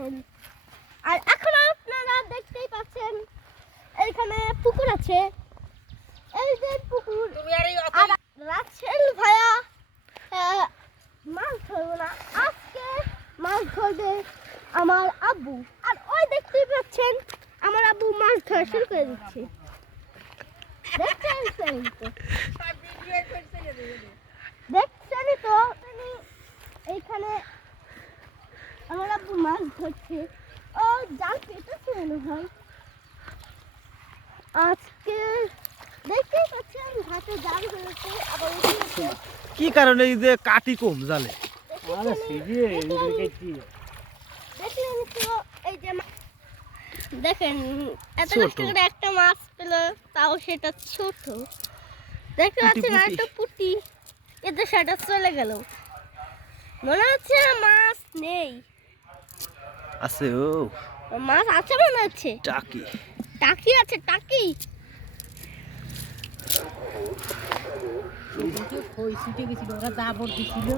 দেখেন। আর এখন আপনারা দেখতেই পাচ্ছেন এইখানে পুকুর আছে, এই যে পুকুর। আর রাসেল ভাইয়া মাছ ধরবো না, আজকে মাছ ধরবে আমার আব্বু। আর ওই দেখতেই পাচ্ছেন আমার আব্বু মাছ ধরা শুরু করে দিচ্ছে। দেখছেনই তো এইখানে আমার আব্বু মাছ ধরছে। ও জাল পেটেছে মনে হয়। আজকে দেখতেই পাচ্ছেন ঘাটে জাল ফেলেছে, আবার উঠিয়েছে। কি কারণে এই যে কাটি কম জালে? দেখলেন তো এই যে দেখেন এত ছোট। কষ্ট করে একটা মাছ পেল, তাও সেটা ছোট। দেখতে পাচ্ছেন পুঁটি। একটা পুঁটি, এতে সেটা চলে গেল। মনে হচ্ছে মাছ নেই। আছে ও মাছ আছে মনে হচ্ছে। টাকি। টাকি আছে, টাকি। ওই সিটে গেছিল, ওরা জাবর দিছিল।